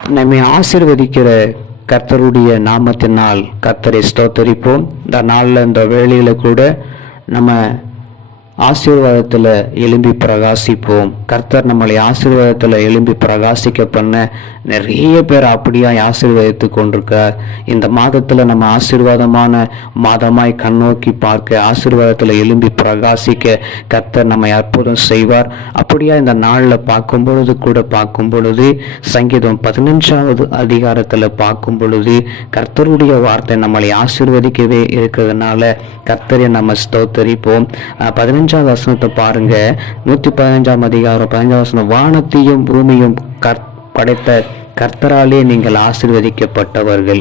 நம்மை ஆசீர்வதிக்கிற கர்த்தருடைய நாமத்தினால் கர்த்தரை ஸ்தோத்தரிப்போம். இந்த நாளில் இந்த வேளையில் கூட நம்ம ஆசீர்வாதத்தில் எழும்பி பிரகாசிப்போம். கர்த்தர் நம்மளை ஆசீர்வாதத்தில் எழும்பி பிரகாசிக்க பண்ண நிறைய பேர் அப்படியா ஆசீர்வதித்து கொண்டிருக்கார். இந்த மாதத்தில் நம்ம ஆசீர்வாதமான மாதமாய் கண்ணோக்கி பார்க்க, ஆசீர்வாதத்தில் எழும்பி பிரகாசிக்க கர்த்தர் நம்மை அற்புதம் செய்வார். அப்படியா இந்த நாளில் பார்க்கும் பொழுது சங்கீதம் 15வது அதிகாரத்தில் பார்க்கும் பொழுது கர்த்தருடைய வார்த்தை நம்மளை ஆசீர்வதிக்கவே இருக்கிறதுனால கர்த்தரை நம்ம ஸ்தோத்தரிப்போம். 15வது வசனத்தை பாருங்க. 115ஆம் அதிகாரம் 15ஆம் வசனம், வானத்தையும் பூமியும் படைத்த கர்த்தராலே நீங்கள் ஆசீர்வதிக்கப்பட்டவர்கள்.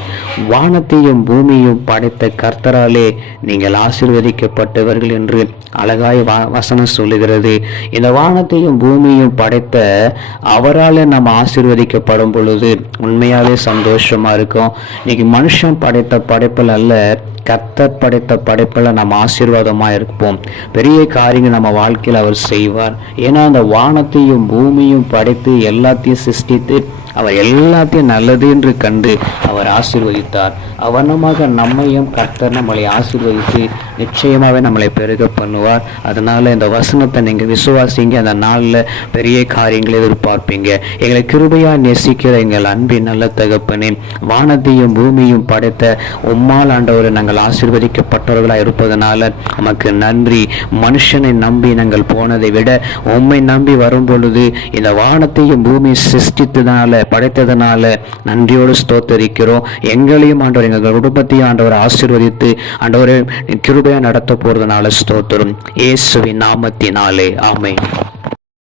வானத்தையும் பூமியும் படைத்த கர்த்தராலே நீங்கள் ஆசீர்வதிக்கப்பட்டவர்கள் என்று அழகாய் வசனம் சொல்லுகிறது. இந்த வானத்தையும் பூமியும் படைத்த அவரால் நம்ம ஆசீர்வதிக்கப்படும் பொழுது உண்மையாவே சந்தோஷமா இருக்கும். இன்னைக்கு மனுஷன் படைத்த படைப்பில் அல்ல, கர்த்தர் படைத்த படைப்பில் நம்ம ஆசீர்வாதமாக இருப்போம். பெரிய காரியங்கள் நம்ம வாழ்க்கையில் அவர் செய்வார். ஏன்னா அந்த வானத்தையும் பூமியும் படைத்து எல்லாத்தையும் சிருஷ்டித்து அவர் எல்லாத்தையும் நல்லது என்று கண்டு அவர் ஆசீர்வதித்தார். அவனமாக நம்மையும் கர்த்தர் நம்மளை ஆசீர்வதித்து நிச்சயமாகவே நம்மளை பெருக பண்ணுவார். அதனால இந்த வசனத்தை நீங்கள் விசுவாசிங்க. அந்த நாளில் பெரிய காரியங்களை எதிர்பார்ப்பீங்க. எங்களை கிருபையா நேசிக்கிற எங்கள் அன்பின் நல்ல தகப்பனே, வானத்தையும் பூமியும் படைத்த உம்மால் ஆண்டவரை நாங்கள் ஆசீர்வதிக்கப்பட்டவர்களாக இருப்பதனால நமக்கு நன்றி. மனுஷனை நம்பி நாங்கள் போனதை விட உம்மை நம்பி வரும் பொழுது இந்த வானத்தையும் பூமி சிருஷ்டித்ததனால படைத்ததனால நன்றியோடு ஸ்தோத்தரிக்கிறோம். எங்களையும் ஆண்டவர், எங்கள் குடும்பத்தையும் ஆண்டவர் ஆசீர்வதித்து ஆண்டவரை கிருபையா நடத்த போறதுனால ஸ்தோத்திரம். இயேசுவின் நாமத்தினாலே ஆமென்.